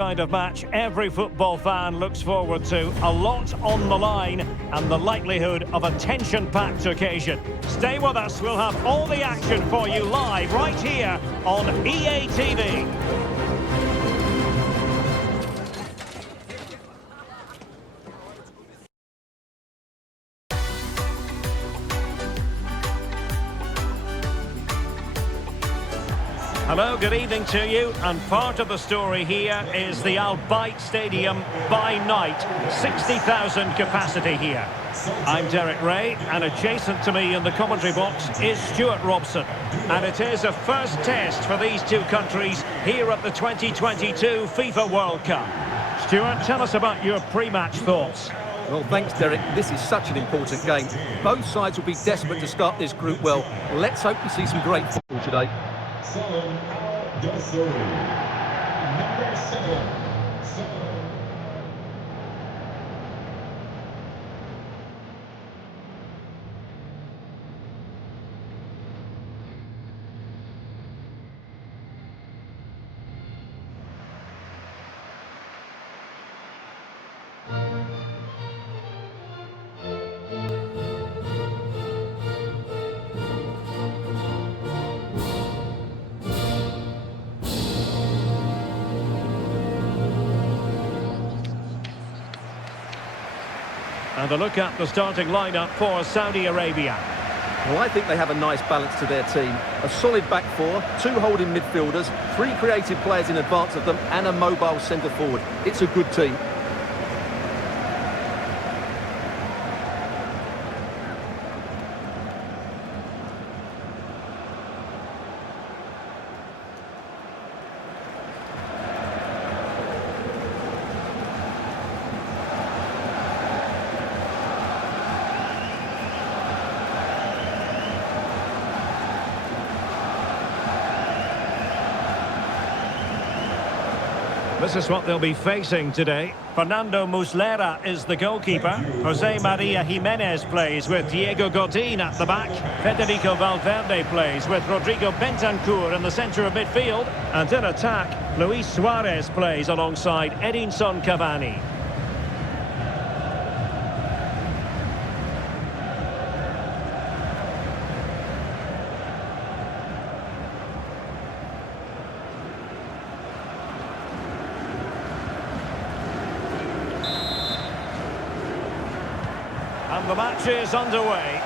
Kind of match every football fan looks forward to. A lot on the line and the likelihood of a tension-packed occasion. Stay with us, we'll have all the action for you live right here on EA TV. Hello, good evening to you, and part of the story here is the Al Bayt Stadium by night. 60,000 capacity here. I'm Derek Ray, and adjacent to me in the commentary box is Stuart Robson. And it is a first test for these two countries here at the 2022 FIFA World Cup. Stuart, tell us about your pre-match thoughts. Well, thanks, Derek. This is such an important game. Both sides will be desperate to start this group well. Let's hope we see some great football today. Number 7. And a look at the starting lineup for Saudi Arabia. Well, I think they have a nice balance to their team. A solid back four, 2 holding midfielders, 3 creative players in advance of them, and a mobile centre forward. It's a good team. This is what they'll be facing today. Fernando Muslera is the goalkeeper. Jose Maria Jimenez plays with Diego Godin at the back. Federico Valverde plays with Rodrigo Bentancur in the centre of midfield. And in attack, Luis Suarez plays alongside Edinson Cavani. And the match is underway.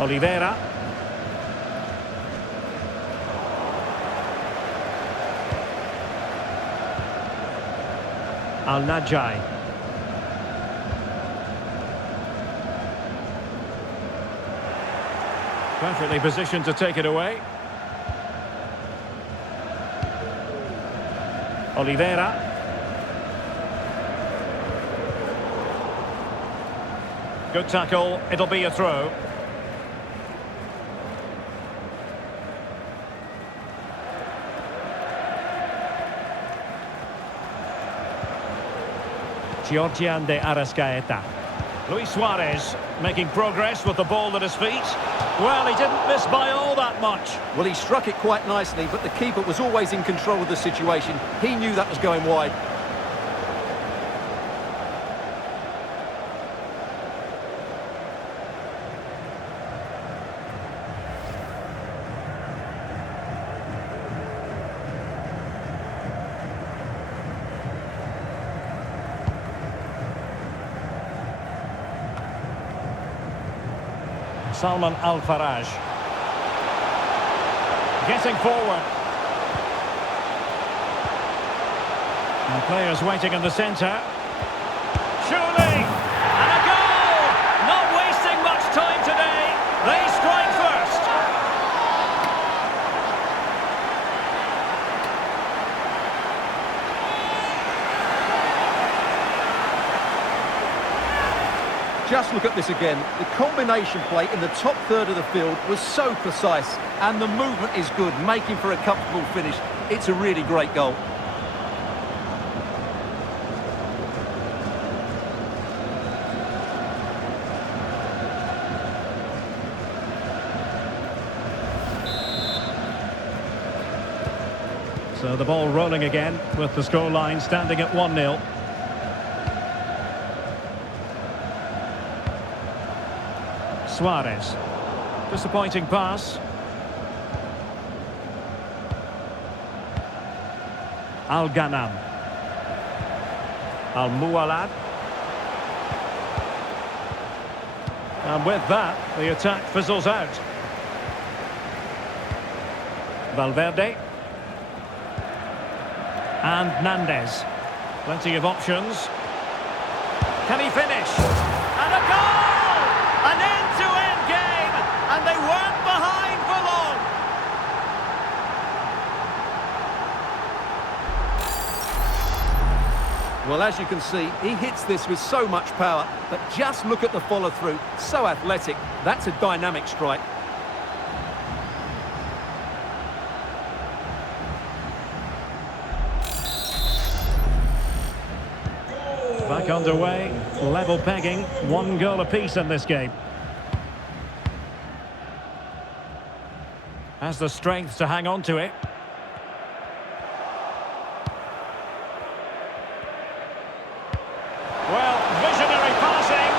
Oliveira. Al-Najai. Perfectly positioned to take it away. Oliveira. Good tackle, it'll be a throw. Georgian de Arrascaeta. Luis Suarez making progress with the ball at his feet. Well, he didn't miss by all that much. Well, he struck it quite nicely, but the keeper was always in control of the situation. He knew that was going wide. Salman Al-Faraj. Getting forward. And players waiting in the centre. Surely! And a goal! Not wasting much time today. They strike first. Just look at this again. The combination play in the top third of the field was so precise, and the movement is good, making for a comfortable finish. It's a really great goal. So the ball rolling again with the scoreline standing at 1-0. Suarez. Disappointing pass. Al-Ghanam. Al-Mualad. And with that, the attack fizzles out. Valverde. And Nandez. Plenty of options. Can he finish? And a goal! An end-to-end game! And they weren't behind for long! Well, as you can see, he hits this with so much power, but just look at the follow-through. So athletic. That's a dynamic strike. Back underway, level pegging, 1 goal apiece in this game. Has the strength to hang on to it. Well, visionary passing.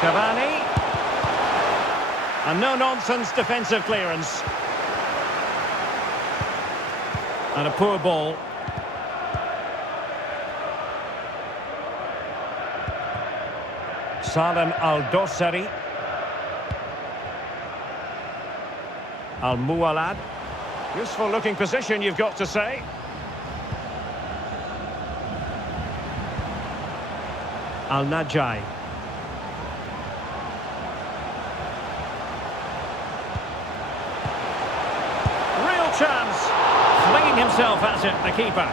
Cavani. And no-nonsense defensive clearance. And a poor ball. Salem Al-Dossari. Al-Mualad. Useful looking position, you've got to say. Al-Najai. Real chance. Flinging himself at it, the keeper.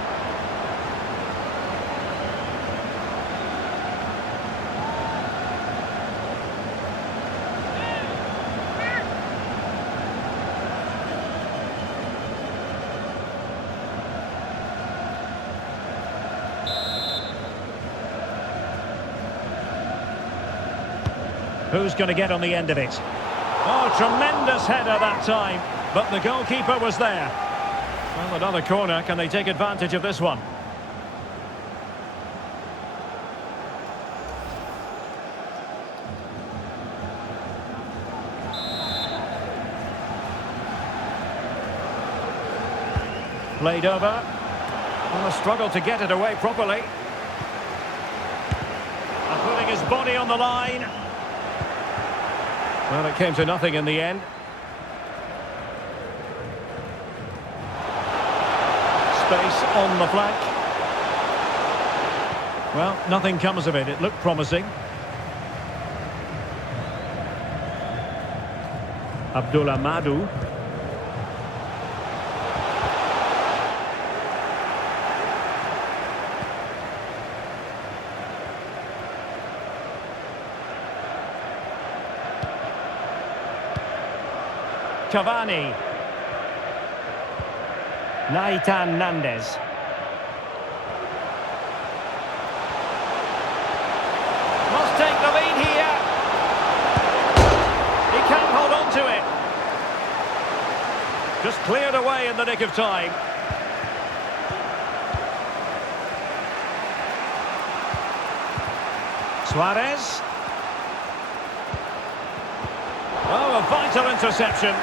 Who's going to get on the end of it? Oh, tremendous header that time, but the goalkeeper was there. Well, another corner. Can they take advantage of this one? Played over. Well, a struggle to get it away properly. And putting his body on the line. Well, it came to nothing in the end. Space on the flank. Well, nothing comes of it. It looked promising. Abdullah Madu. Cavani. Naitan Nandez. Must take the lead here. He can't hold on to it. Just cleared away in the nick of time. Suarez. Oh, a vital interception.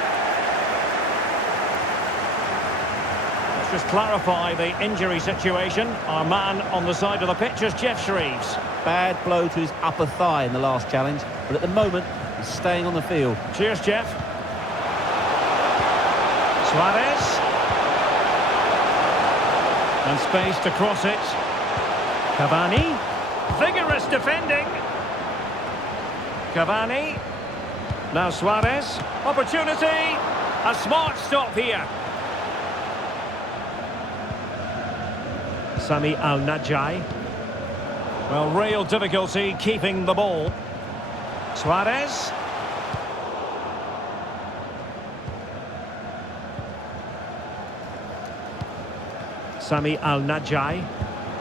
Just clarify the injury situation. Our man on the side of the pitch is Jeff Shreves. Bad blow to his upper thigh in the last challenge, but at the moment, he's staying on the field. Cheers, Jeff. Suarez. And space to cross it. Cavani. Vigorous defending. Cavani. Now Suarez. Opportunity. A smart stop here. Sami Al-Najai. Well, real difficulty keeping the ball. Suarez. Sami Al-Najai.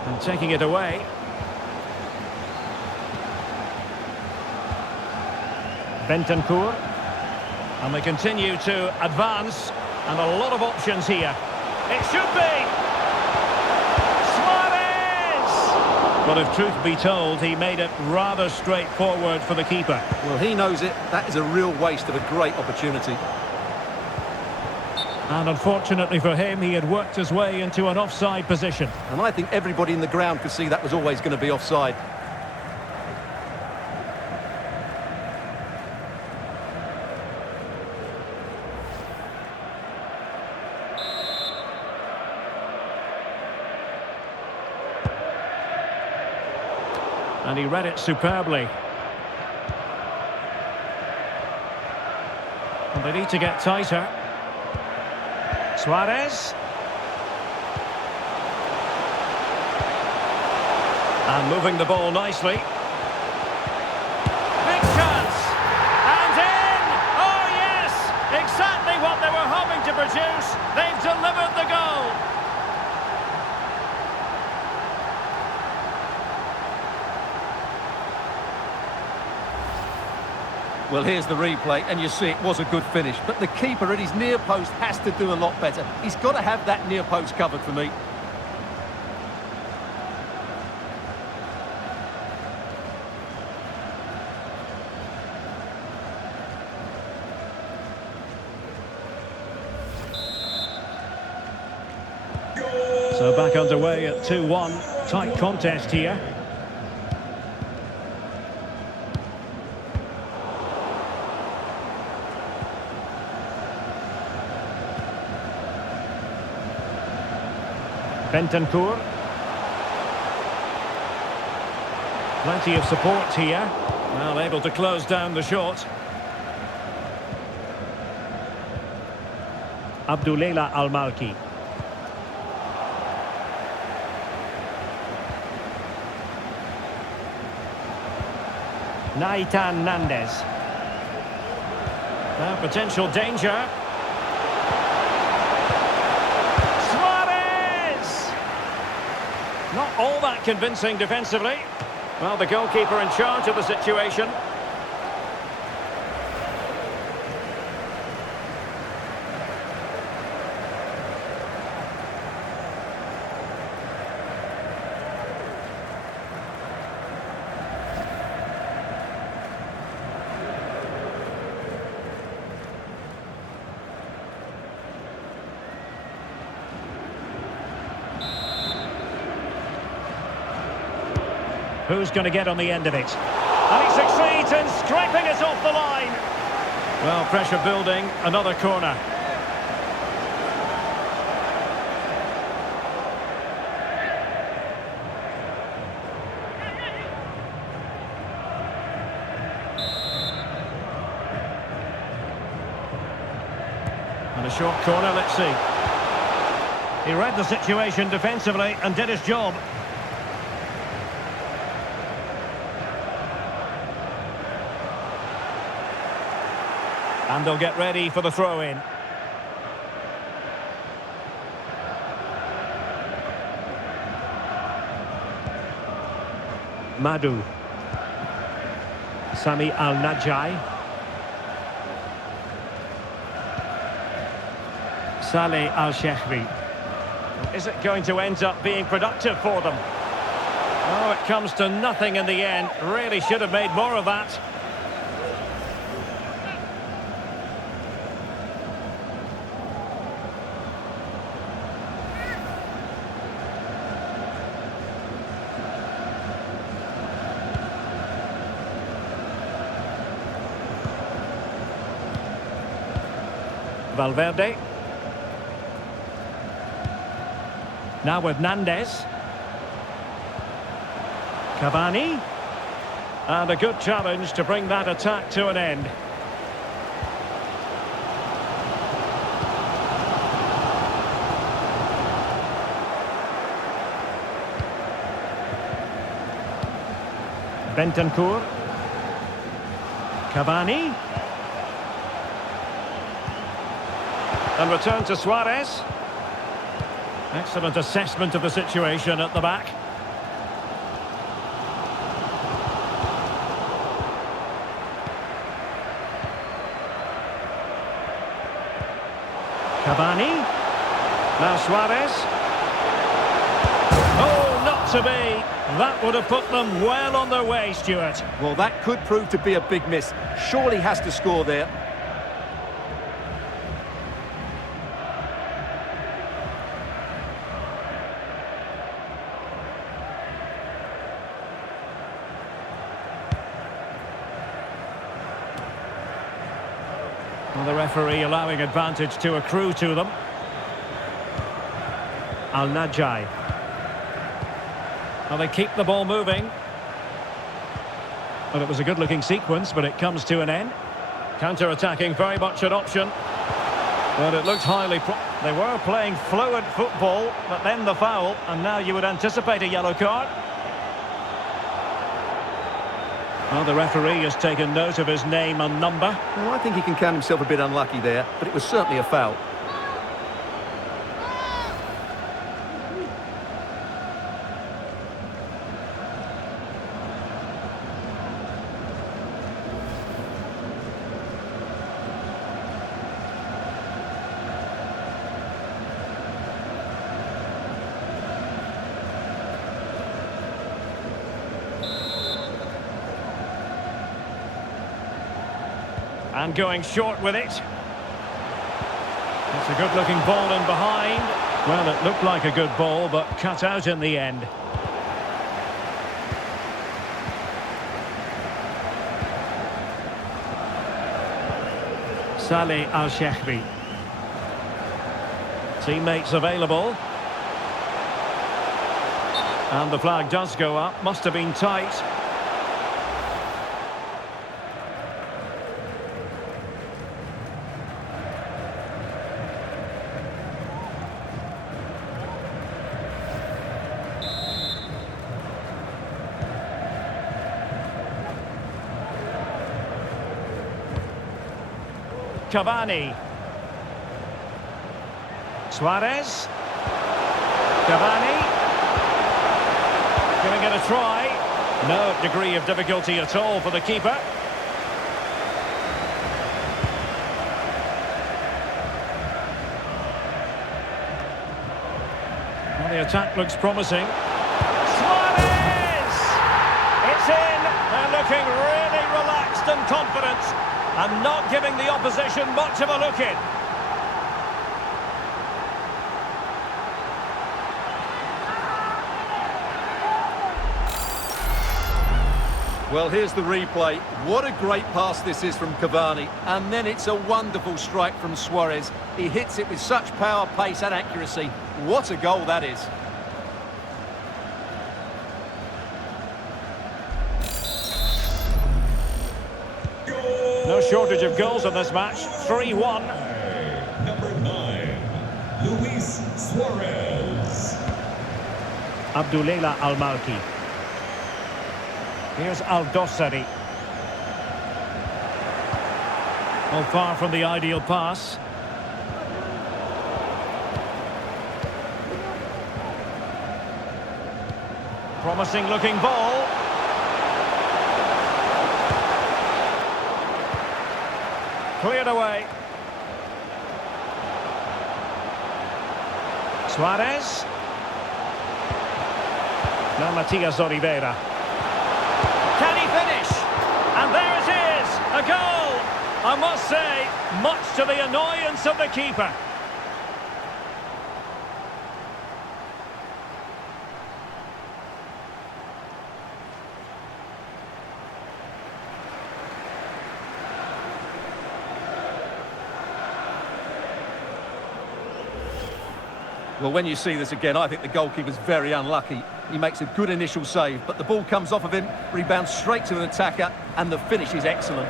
And taking it away. Bentancur. And they continue to advance. And a lot of options here. It should be! Suarez! But if truth be told, he made it rather straightforward for the keeper. Well, he knows it. That is a real waste of a great opportunity. And unfortunately for him, he had worked his way into an offside position. And I think everybody in the ground could see that was always going to be offside. And he read it superbly. And they need to get tighter. Suarez. And moving the ball nicely. Big chance! And in! Oh yes! Exactly what they were hoping to produce. They've delivered the goal. Well, here's the replay, and you see it was a good finish. But the keeper at his near post has to do a lot better. He's got to have that near post covered for me. So back underway at 2-1. Tight contest here. Bentancur. Plenty of support here. Well, able to close down the shot. Abdullela Al-Malki. Naitan Nandez. Now potential danger. Not all that convincing defensively. Well, the goalkeeper in charge of the situation. Who's going to get on the end of it? And he succeeds in scraping it off the line. Well, pressure building, another corner. And a short corner, let's see. He read the situation defensively and did his job. And they'll get ready for the throw-in. Madu. Sami Al-Najai. Saleh Al-Shehri. Is it going to end up being productive for them? Oh, it comes to nothing in the end. Really should have made more of that. Valverde. Now with Nandez. Cavani. And a good challenge to bring that attack to an end. Bentancur. Cavani. And return to Suarez. Excellent assessment of the situation at the back. Cavani. Now Suarez. Oh, not to be. That would have put them well on their way, Stuart. Well, that could prove to be a big miss. Surely has to score there. Well, the referee allowing advantage to accrue to them. Al-Najai. Well, they keep the ball moving. Well, it was a good-looking sequence, but it comes to an end. Counter-attacking, very much an option. But it looked highly... They were playing fluid football, but then the foul, and now you would anticipate a yellow card. Well, the referee has taken note of his name and number. Well, I think he can count himself a bit unlucky there, but it was certainly a foul. And going short with it. It's a good-looking ball in behind. Well, it looked like a good ball, but cut out in the end. Saleh Al-Shehri. Teammates available. And the flag does go up. Must have been tight. Cavani. Suarez. Cavani. Gonna get a try. No degree of difficulty at all for the keeper. Well, the attack looks promising. Suarez! It's in. They're looking really relaxed and confident, and not giving the opposition much of a look in. Well, here's the replay. What a great pass this is from Cavani. And then it's a wonderful strike from Suarez. He hits it with such power, pace and accuracy. What a goal that is. No shortage of goals in this match. 3-1. Number 9, Luis Suarez. Abdullah Al-Malki. Here's Al-Dossari. Oh, far from the ideal pass. Promising looking ball. Cleared away. Suarez. Now Matias Oliveira. Can he finish? And there it is, a goal. I must say, much to the annoyance of the keeper. Well, when you see this again, I think the goalkeeper's very unlucky. He makes a good initial save, but the ball comes off of him, rebounds straight to an attacker, and the finish is excellent.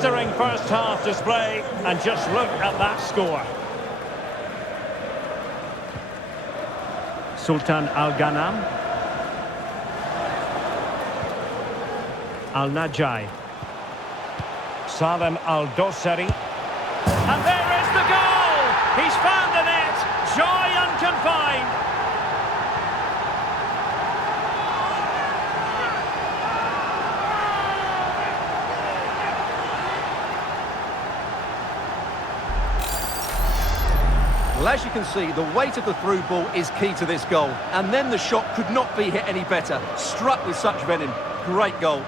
blistering first half display, and just look at that score. Sultan Al-Ghanam. Al-Najai. Salem Al-Dosari. And there is the goal! He's found the net! Joy unconfined! Well, as you can see, the weight of the through ball is key to this goal. And then the shot could not be hit any better. Struck with such venom. Great goal.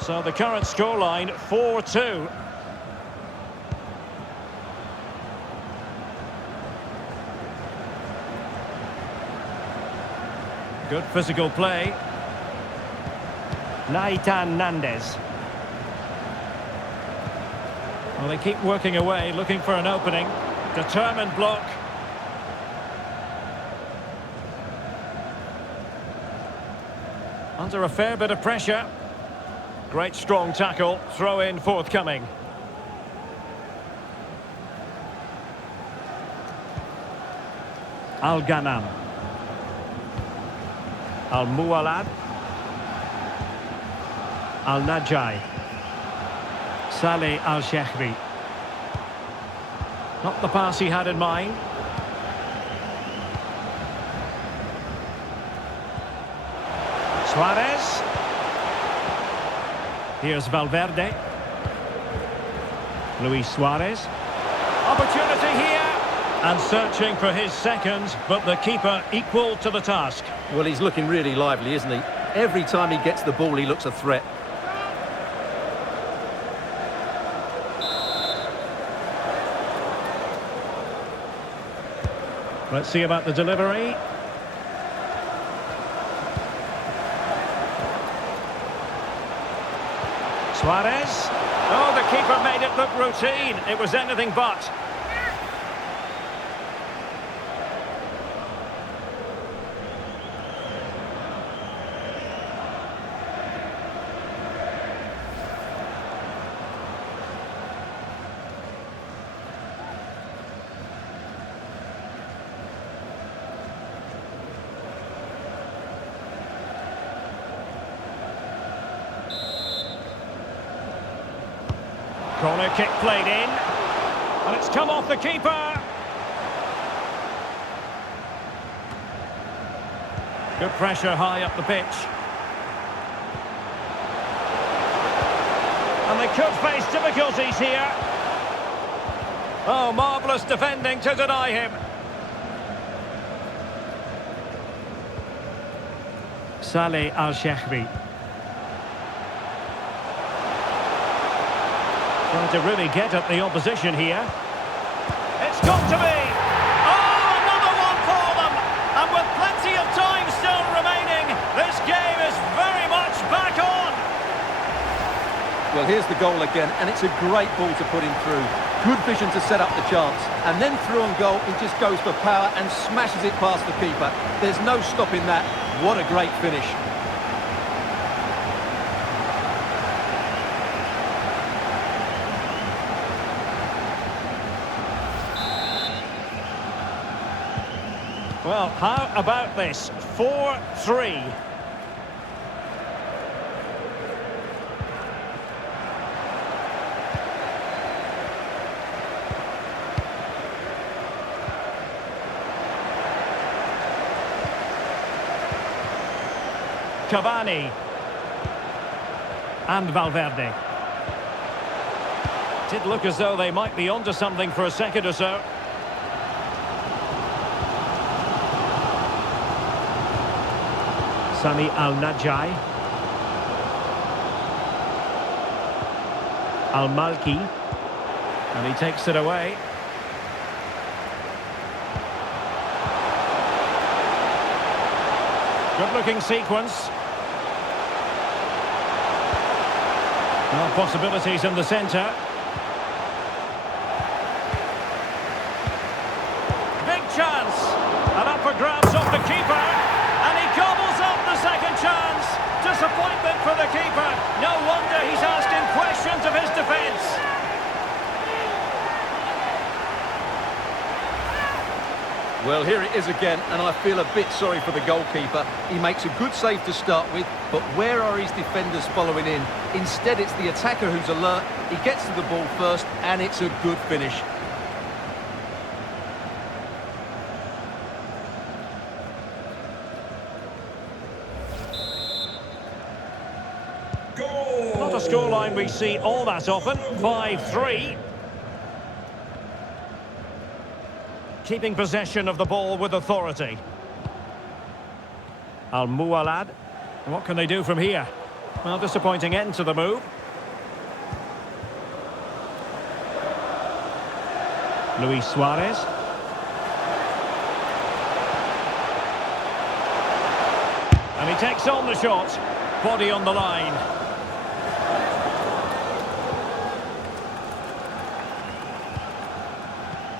So the current scoreline, 4-2. Good physical play. Naitan Nandez. Well, they keep working away, looking for an opening. Determined block. Under a fair bit of pressure. Great strong tackle, throw in forthcoming. Al-Ghanam. Al-Muwalad. Al-Najai. Saleh Al-Shehri. Not the pass he had in mind. Suarez. Here's Valverde. Luis Suarez. Opportunity here. And searching for his second, but the keeper equal to the task. Well, he's looking really lively, isn't he? Every time he gets the ball, he looks a threat. Let's see about the delivery. Suarez. Oh, the keeper made it look routine. It was anything but. Corner kick played in, and it's come off the keeper. Good pressure high up the pitch. And they could face difficulties here. Oh, marvellous defending to deny him. Saleh Al-Shehri. Trying to really get at the opposition here. It's got to be! Oh, another one for them! And with plenty of time still remaining, this game is very much back on! Well, here's the goal again, and it's a great ball to put him through. Good vision to set up the chance. And then through on goal, he just goes for power and smashes it past the keeper. There's no stopping that. What a great finish. Well, how about this? 4-3. Cavani. And Valverde. Did look as though they might be onto something for a second or so. Sami Al-Najai. Al-Malki. And he takes it away. Good-looking sequence. No possibilities in the centre. Big chance. And up for Grabs off the keeper, and he gobbles up the second chance. Disappointment for the keeper. No wonder he's asking questions of his defence. Well, here it is again, and I feel a bit sorry for the goalkeeper. He makes a good save to start with, but where are his defenders following in? Instead, it's the attacker who's alert. He gets to the ball first, and it's a good finish. Not a scoreline we see all that often. 5-3. Keeping possession of the ball with authority. Al-Mualad. What can they do from here? Well, disappointing end to the move. Luis Suarez. And he takes on the shot. Body on the line.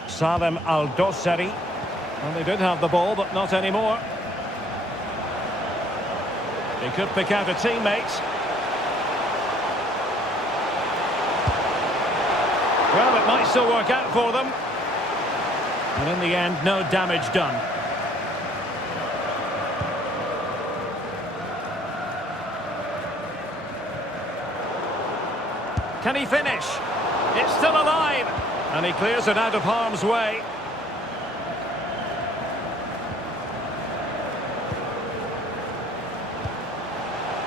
Salem Al-Dossari. Well, they did have the ball, but not anymore. They could pick out a teammate. Well, it might still work out for them. And in the end, no damage done. Can he finish? It's still alive. And he clears it out of harm's way.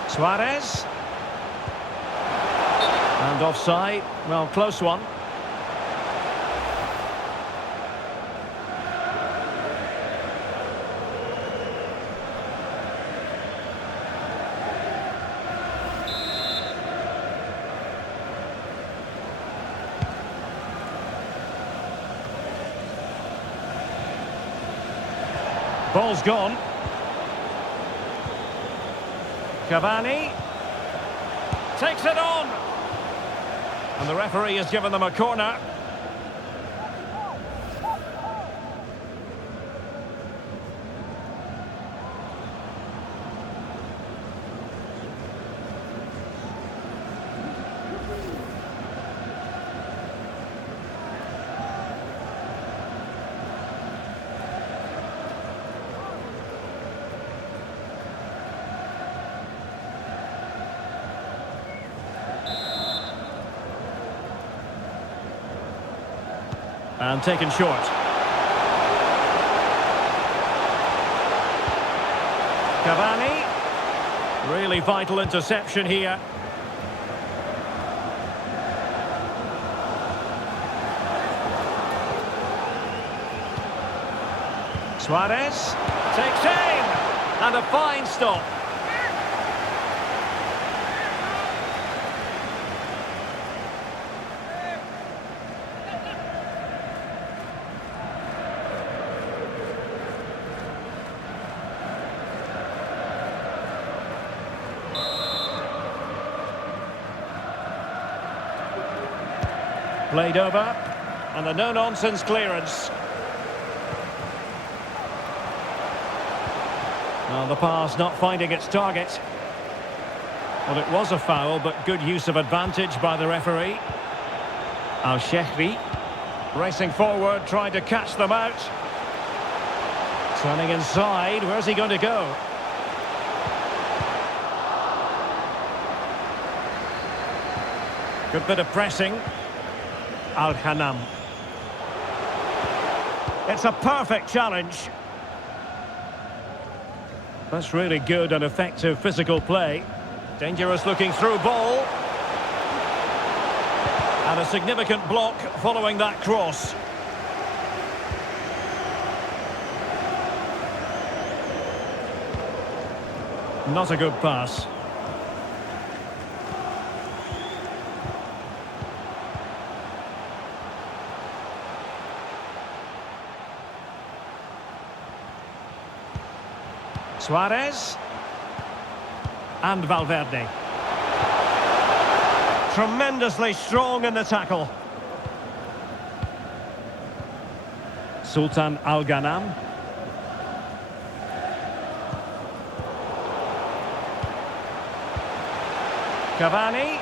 Suarez. And offside. Well, close one. Ball's gone. Cavani takes it on. And the referee has given them a corner. And taken short. Cavani. Really vital interception here. Suarez takes aim. And a fine stop. Played over, and a no-nonsense clearance. Well, the pass not finding its target. Well, it was a foul, but good use of advantage by the referee. Al-Shehri racing forward, trying to catch them out. Turning inside, where's he going to go? Good bit of pressing. Al-Hanam. It's a perfect challenge. That's really good and effective physical play. Dangerous looking through ball. And a significant block following that cross. Not a good pass. Suarez and Valverde. Tremendously strong in the tackle. Sultan Al-Ghanam. Cavani.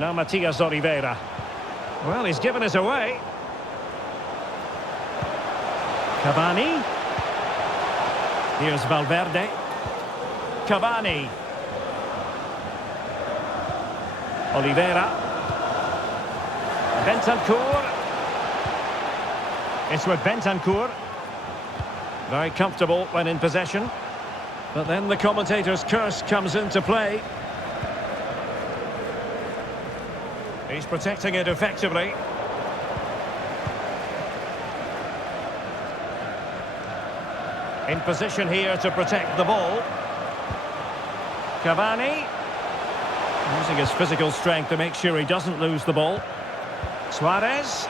Now Matias Oliveira. Well, he's given us away. Cavani. Here's Valverde. Cavani. Oliveira. Bentancur. It's with Bentancur. Very comfortable when in possession. But then the commentator's curse comes into play. He's protecting it effectively. In position here to protect the ball. Cavani. Using his physical strength to make sure he doesn't lose the ball. Suarez.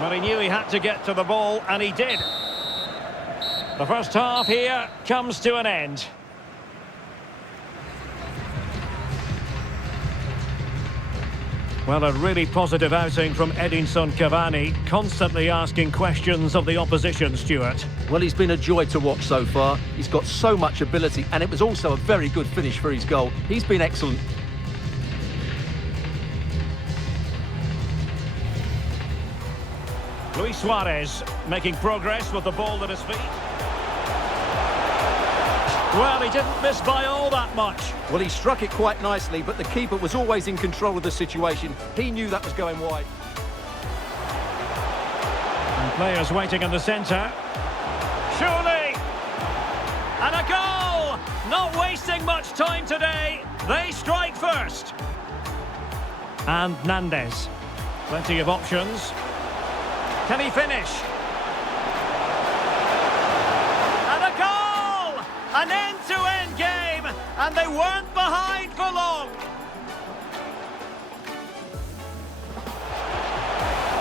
Well, he knew he had to get to the ball, and he did. The first half here comes to an end. Well, a really positive outing from Edinson Cavani, constantly asking questions of the opposition, Stuart. Well, he's been a joy to watch so far. He's got so much ability, and it was also a very good finish for his goal. He's been excellent. Luis Suarez making progress with the ball at his feet. Well, he didn't miss by all that much. Well, he struck it quite nicely, but the keeper was always in control of the situation. He knew that was going wide. And players waiting in the centre. Surely! And a goal! Not wasting much time today. They strike first. And Nandez. Plenty of options. Can he finish? And a goal! An end-to-end game, and they weren't behind for long.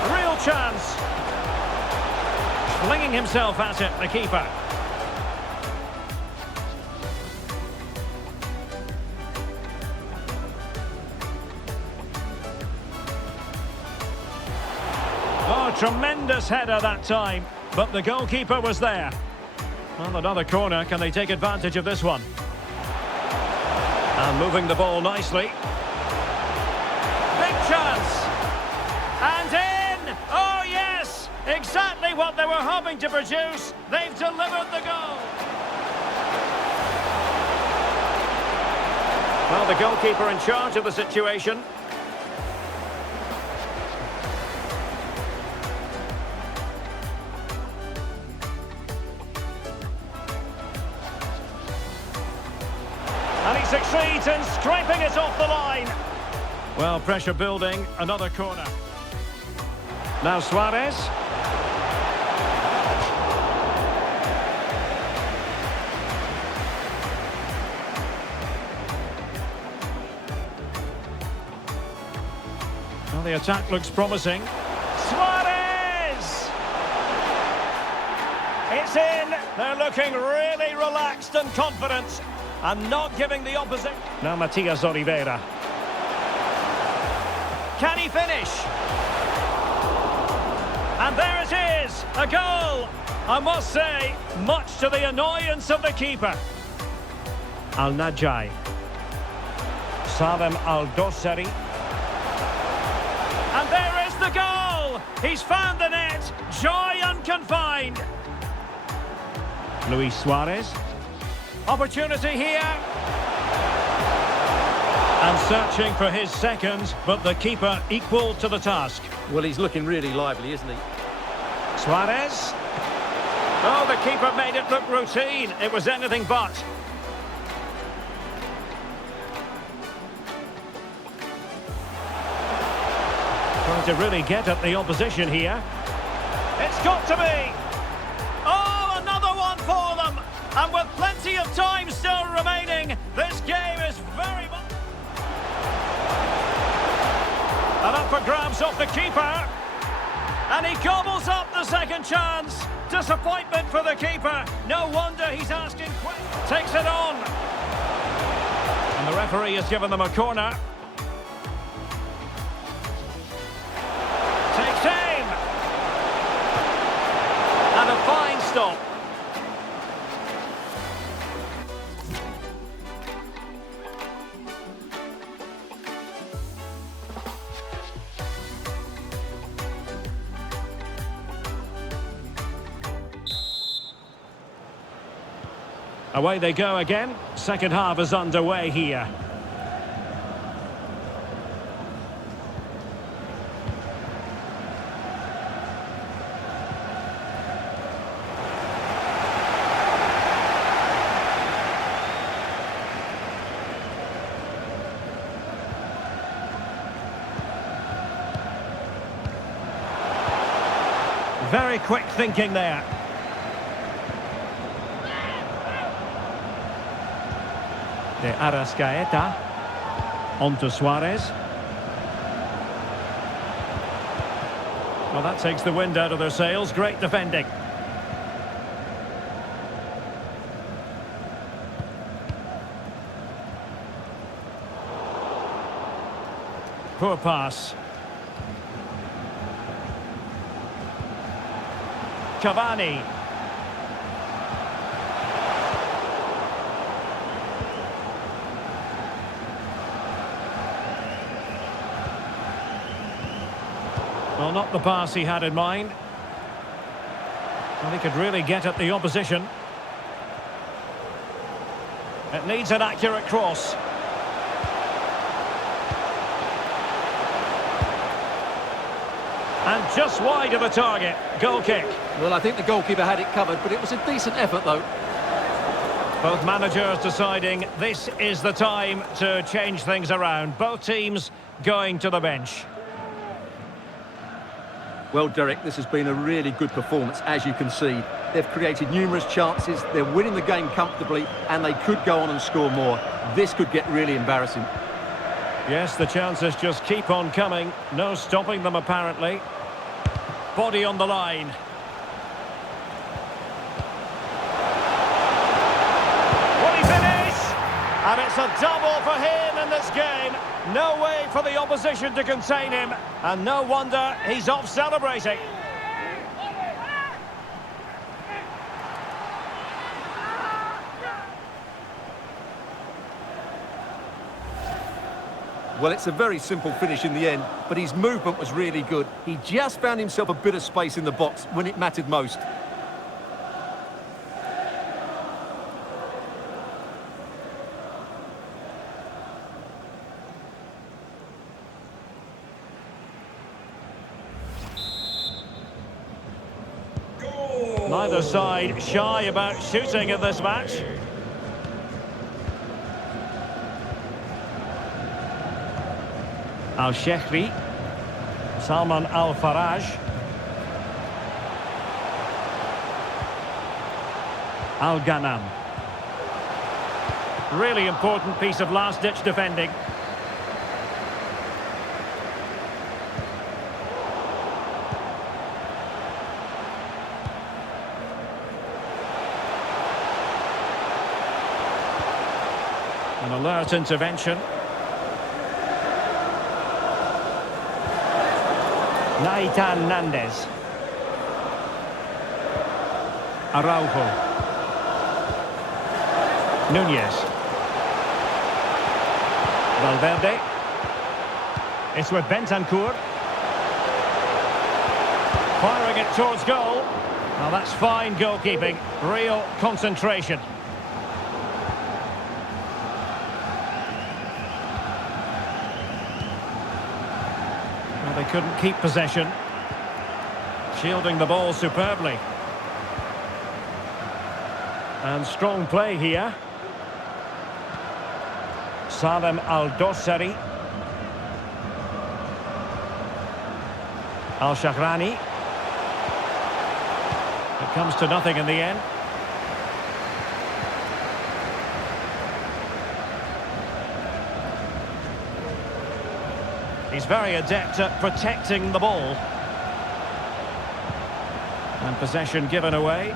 Real chance. Flinging himself at it, the keeper. Oh, tremendous header that time, but the goalkeeper was there. Well, another corner. Can they take advantage of this one? And moving the ball nicely. Big chance. And in! Oh, yes! Exactly what they were hoping to produce. They've delivered the goal. Well, the goalkeeper in charge of the situation. And he succeeds in scraping it off the line. Well, pressure building, another corner. Now Suarez. Well, the attack looks promising. Suarez! It's in. They're looking really relaxed and confident. And not giving the opposition. Now Matias Oliveira. Can he finish? And there it is, a goal. I must say, much to the annoyance of the keeper. Al-Najai. Salem Al-Dossari. And there is the goal. He's found the net. Joy unconfined. Luis Suarez. Opportunity here. And searching for his second, but the keeper equal to the task. Well, he's looking really lively, isn't he? Suarez. Oh, the keeper made it look routine. It was anything but. Trying to really get at the opposition here. It's got to be. Oh, another one for them. And with plenty of time still remaining, this game is very much... And up for grabs off the keeper. And he gobbles up the second chance. Disappointment for the keeper. No wonder he's asking questions. Takes it on. And the referee has given them a corner. Takes aim. And a fine stop. Away they go again. Second half is underway here. Very quick thinking there. De Arrascaeta. On to Suarez. Well, that takes the wind out of their sails. Great defending. Poor pass. Cavani. Well, not the pass he had in mind. Well, he could really get at the opposition. It needs an accurate cross. And just wide of the target. Goal kick. Well, I think the goalkeeper had it covered, but it was a decent effort, though. Both managers deciding this is the time to change things around. Both teams going to the bench. Well, Derek, this has been a really good performance, as you can see. They've created numerous chances, they're winning the game comfortably, and they could go on and score more. This could get really embarrassing. Yes, the chances just keep on coming. No stopping them, apparently. Body on the line. Will he finish? And it's a double for him in this game. No way for the opposition to contain him. And no wonder he's off celebrating. Well, it's a very simple finish in the end, but his movement was really good. He just found himself a bit of space in the box when it mattered most. Neither side shy about shooting in this match. Al-Shehri, Salman Al-Faraj, Al-Ghanam. Really important piece of last-ditch defending. An alert intervention. Naitan Nandez. Araujo. Nunez. Valverde. It's with Bentancur. Firing it towards goal. Now that's fine goalkeeping. Real concentration. They couldn't keep possession. Shielding the ball superbly. And strong play here. Salem Al-Dossari. Al-Shahrani. It comes to nothing in the end. He's very adept at protecting the ball. And possession given away.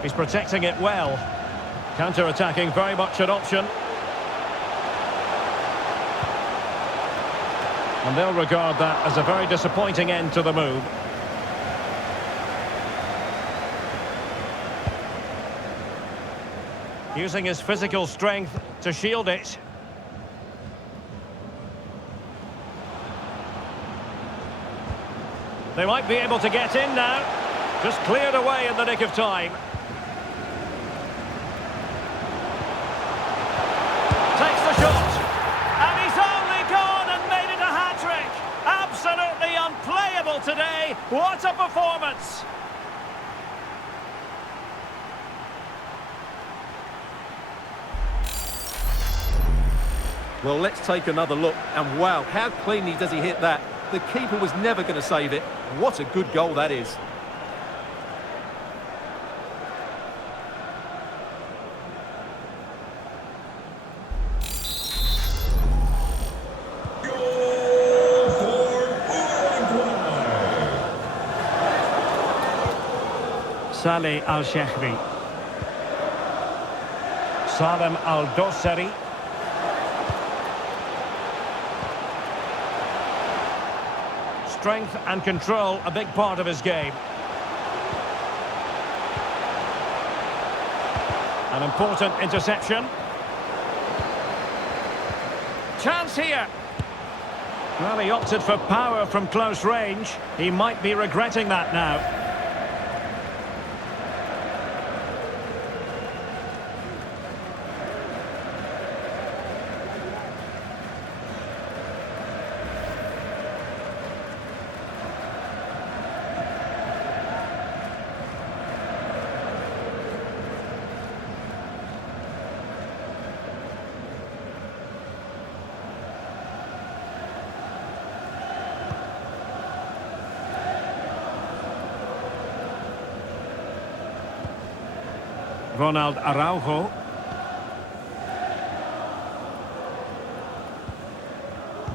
He's protecting it well. Counter-attacking, very much an option. And they'll regard that as a very disappointing end to the move. Using his physical strength to shield it. They might be able to get in now. Just cleared away in the nick of time. Takes the shot. And he's only gone and made it a hat-trick. Absolutely unplayable today. What a performance. Well, let's take another look. And wow, how cleanly does he hit that? The keeper was never going to save it. What a good goal that is. Goal for Uruguay. Saleh Al-Shehri. Salem Al-Dossari. Strength and control, a big part of his game. An important interception. Chance here. Well, he opted for power from close range. He might be regretting that now. Ronald Araujo.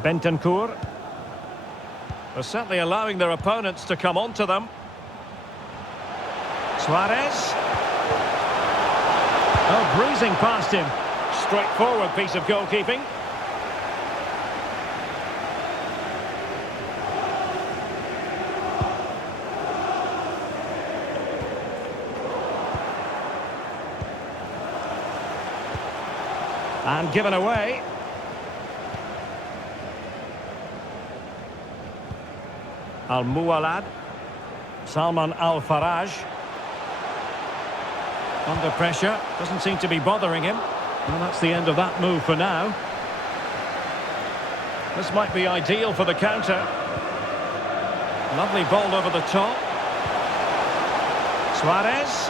Bentancur. They're certainly allowing their opponents to come onto them. Suarez. Oh, breezing past him. Straightforward piece of goalkeeping. And given away. Al-Muwalad. Salman Al-Faraj. Under pressure. Doesn't seem to be bothering him. Well, that's the end of that move for now. This might be ideal for the counter. Lovely ball over the top. Suarez.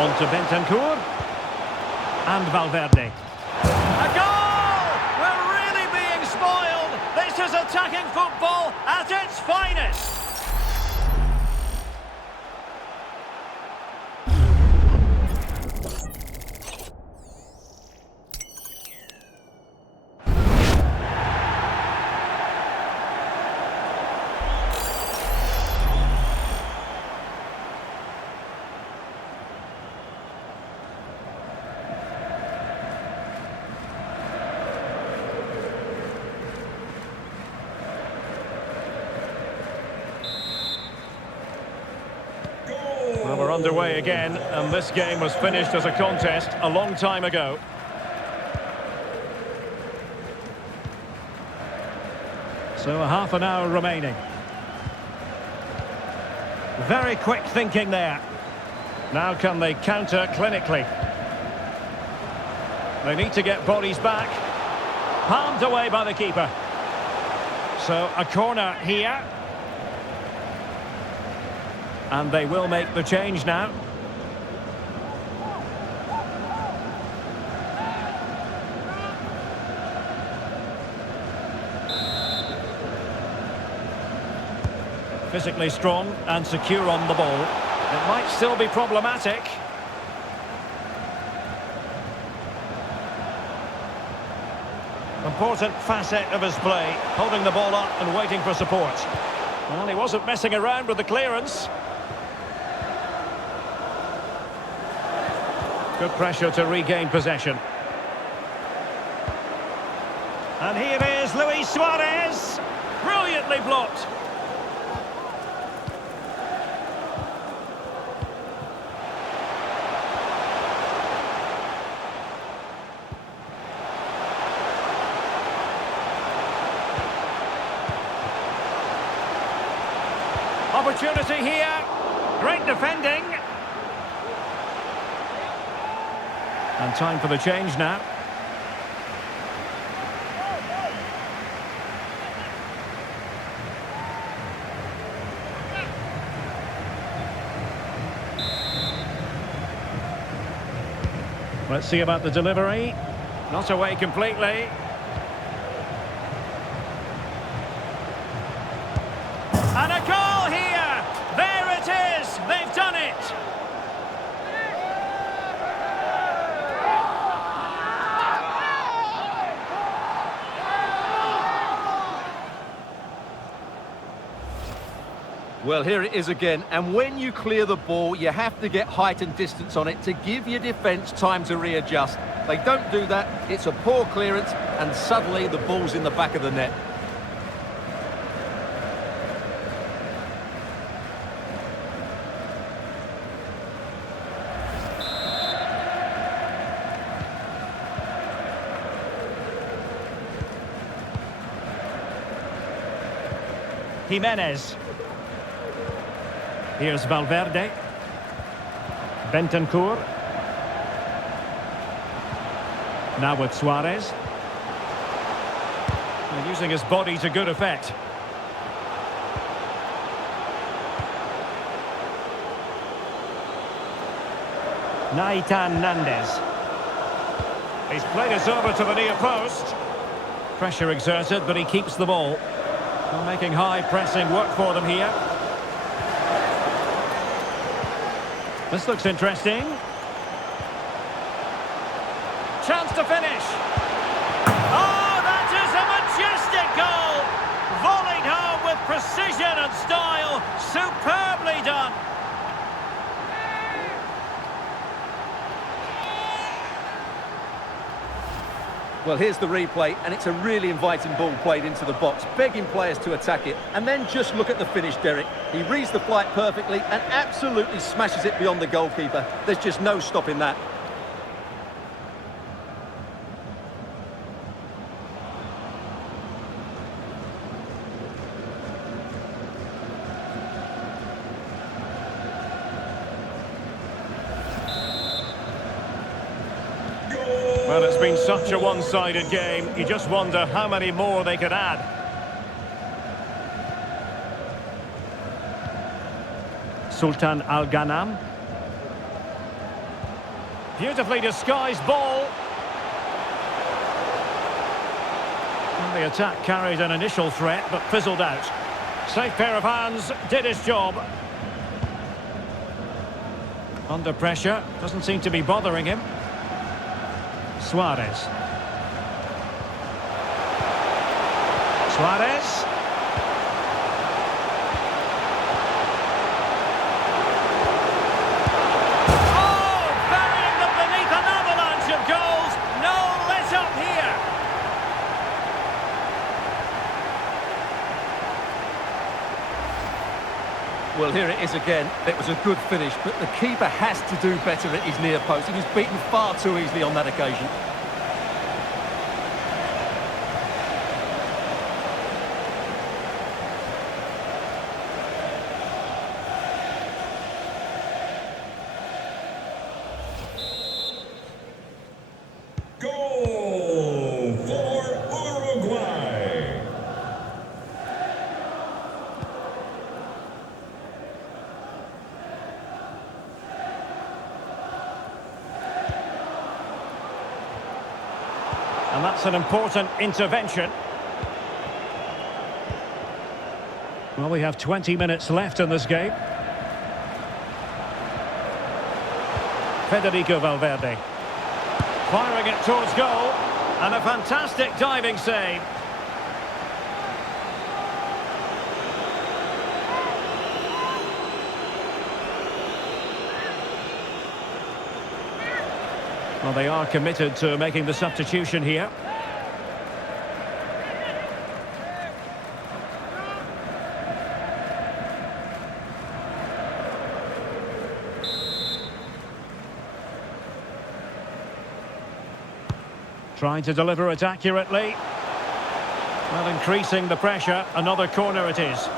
On to Bentancur. And Valverde. A goal! We're really being spoiled. This is attacking football at its finest. Well, we're underway again, and this game was finished as a contest a long time ago. So a half an hour remaining. Very quick thinking there. Now can they counter clinically? They need to get bodies back. Palmed away by the keeper. So a corner here. And they will make the change now. Physically strong and secure on the ball. It might still be problematic. Important facet of his play, holding the ball up and waiting for support. Well, he wasn't messing around with the clearance. Good pressure to regain possession. And here is Luis Suarez. Brilliantly blocked. opportunity here. Great defending. And time for the change now. Let's see about the delivery. Not away completely. And a goal here! There it is! They've done it! Well, here it is again, and when you clear the ball, you have to get height and distance on it to give your defence time to readjust. They don't do that, it's a poor clearance, and suddenly the ball's in the back of the net. Jimenez. Here's Valverde. Bentancur. Now with Suarez. And using his body to good effect. Naitan Nandez. He's played it over to the near post. Pressure exerted, but he keeps the ball. Well, making high pressing work for them here. This looks interesting. Chance to finish. Oh, that is a majestic goal! Volleyed home with precision and style. Superbly done. Well, here's the replay, and it's a really inviting ball played into the box, begging players to attack it. And then just look at the finish, Derek. He reads the flight perfectly and absolutely smashes it beyond the goalkeeper. There's just no stopping that. Well, it's been such a one-sided game. You just wonder how many more they could add. Sultan Al-Ghanam. Beautifully disguised ball. Well, the attack carried an initial threat, but fizzled out. Safe pair of hands, did his job. Under pressure, doesn't seem to be bothering him. Suarez. Suarez. Oh, burying them beneath an avalanche of goals. No let up here. Well, here it is again. It was a good finish, but the keeper has to do better at his near post. He was beaten far too easily on that occasion. Goal for Uruguay. And that's an important intervention. Well, we have 20 minutes left in this game. Federico Valverde. Firing it towards goal. And a fantastic diving save. Well, they are committed to making the substitution here. Trying to deliver it accurately. Well, increasing the pressure. Another corner it is.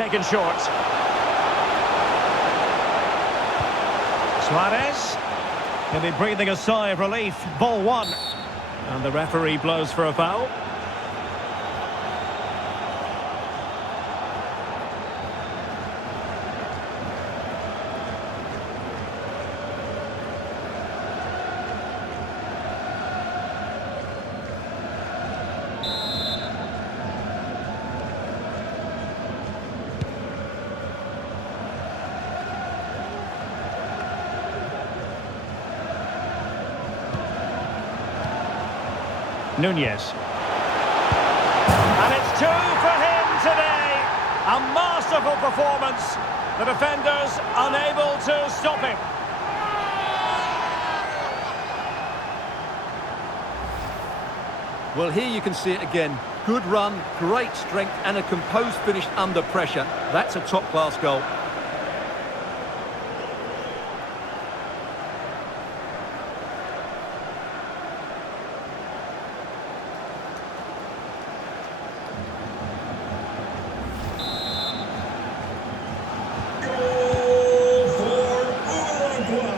taken short. Suarez. He'll be breathing a sigh of relief. Ball one. And the referee blows for a foul. Nunez. And it's two for him today. A masterful performance. The defenders unable to stop him. Well, here you can see it again. Good run, great strength, and a composed finish under pressure. That's a top-class goal. Goal for Uruguay.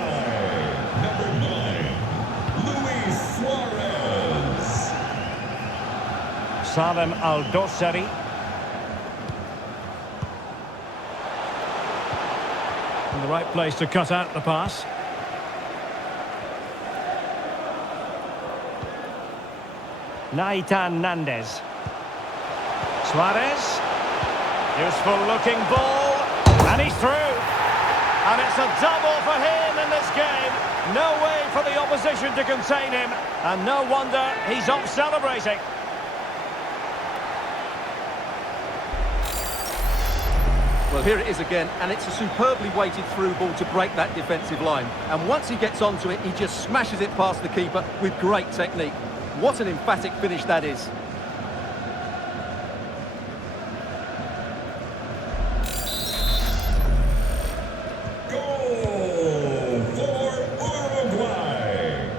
Number 9, Suarez. Salem Al-Dossari. In the right place to cut out the pass. Naitan Nandez. Suarez. Useful looking ball. And he's through. And it's a double for him in this game. No way for the opposition to contain him. And no wonder he's off celebrating. Well, here it is again, and it's a superbly weighted through ball to break that defensive line. And once he gets onto it, he just smashes it past the keeper with great technique. What an emphatic finish that is. Goal for Uruguay.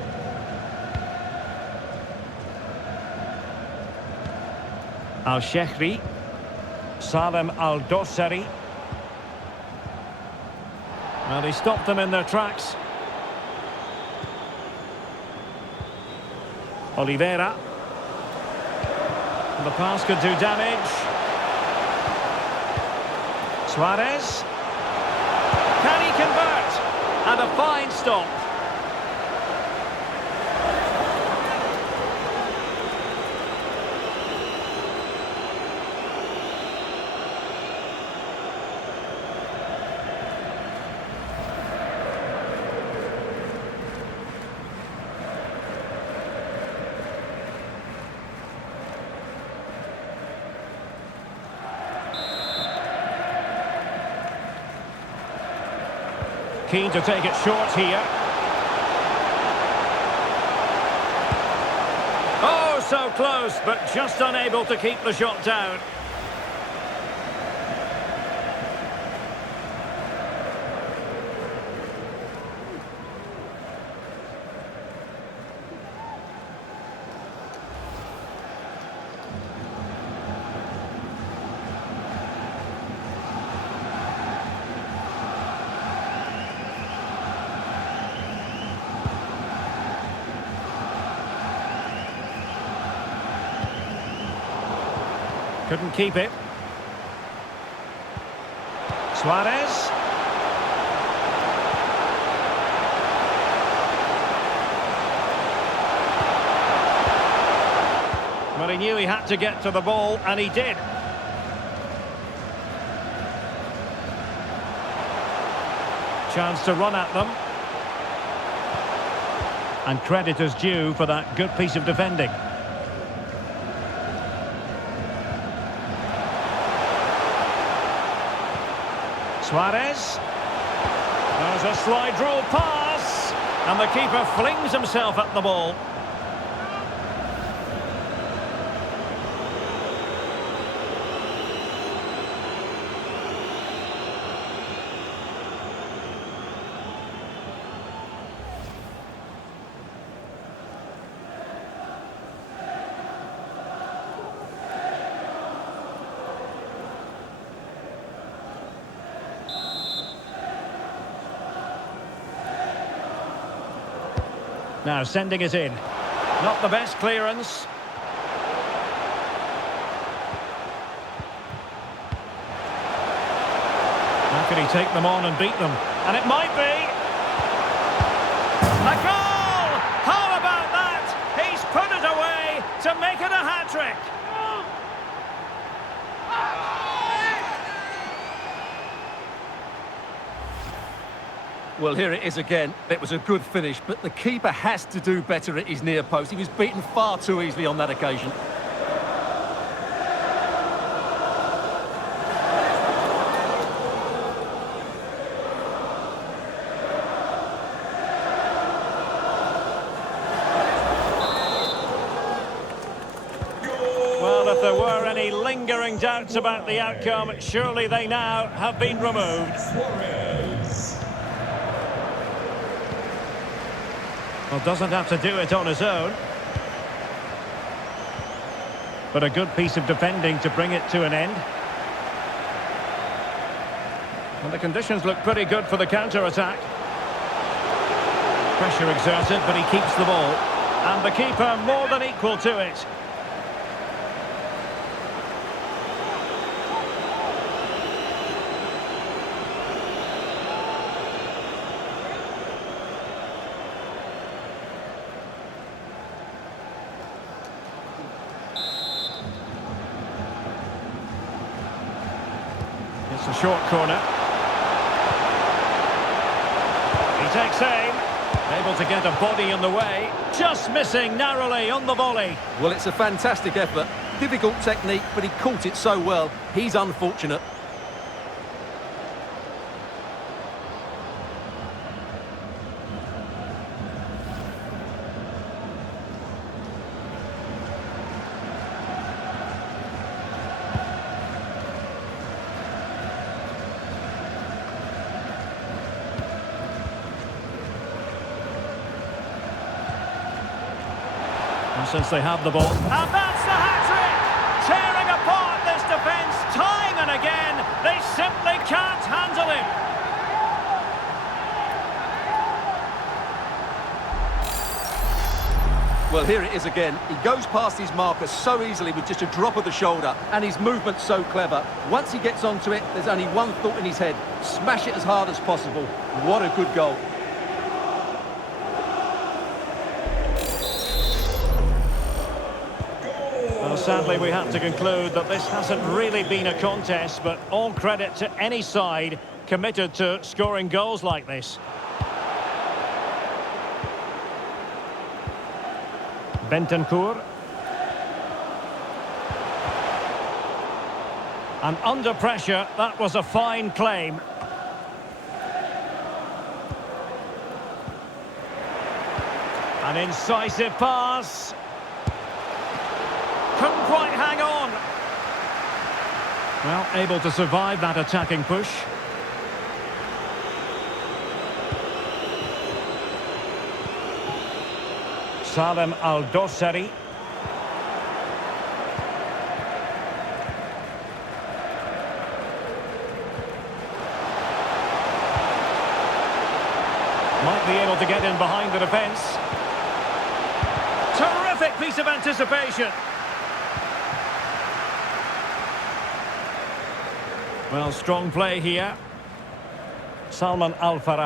Al-Shehri. Salem Al-Dossari. Well, he stopped them in their tracks. Oliveira. The pass could do damage. Suarez. Can he convert? And a fine stop. Keen to take it short here. Oh, so close, but just unable to keep the shot down. Couldn't keep it. Suarez. Well, he knew he had to get to the ball, and he did. Chance to run at them. And credit is due for that good piece of defending. Suarez. There's a slide rule pass. And the keeper flings himself at the ball. Now sending it in. Not the best clearance. How can he take them on and beat them? And it might be. A goal! How about that? He's put it away to make it a hat-trick. Well, here it is again. It was a good finish, but the keeper has to do better at his near post. He was beaten far too easily on that occasion. Well, if there were any lingering doubts about the outcome, surely they now have been removed. Suarez. Well, doesn't have to do it on his own. But a good piece of defending to bring it to an end. And the conditions look pretty good for the counter-attack. Pressure exerted, but he keeps the ball. And the keeper more than equal to it. It's a short corner. He takes aim. Able to get a body in the way. Just missing narrowly on the volley. Well, it's a fantastic effort. Difficult technique, but he caught it so well. He's unfortunate. And since they have the ball... And that's the hat-trick! Tearing apart this defence time and again. They simply can't handle him. Well, here it is again. He goes past his marker so easily with just a drop of the shoulder, and his movement's so clever. Once he gets onto it, there's only one thought in his head. Smash it as hard as possible. What a good goal. Well, sadly, we have to conclude that this hasn't really been a contest, but all credit to any side committed to scoring goals like this. Bentancur. And under pressure, that was a fine claim. An incisive pass. Couldn't quite hang on. Well, able to survive that attacking push. Salem Al-Dossari. Might be able to get in behind the defence. Terrific piece of anticipation. Well, strong play here. Salman Al-Faraj.